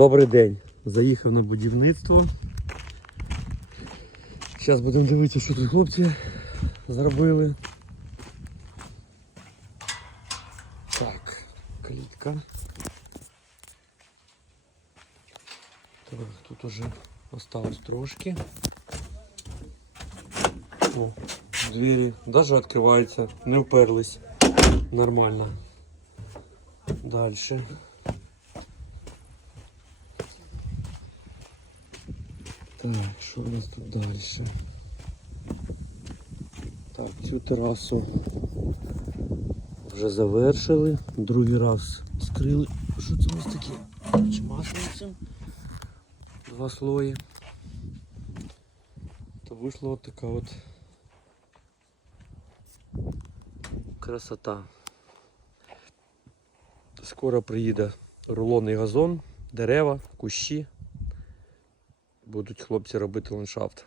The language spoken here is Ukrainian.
Добрий день. Заїхав на будівництво. Зараз будемо дивитися, що тут хлопці зробили. Так, клітка. Так, тут уже осталось трошки. О, двері даже відкриваються, не вперлись. Нормально. Дальше. Так, що у нас тут далі? Так, цю терасу вже завершили. Другий раз скрили. Що це у нас таке? Чи масленицем? Два слої. То вийшла от така от красота. Скоро приїде рулонний газон, дерева, кущі. Будуть хлопці робити ландшафт.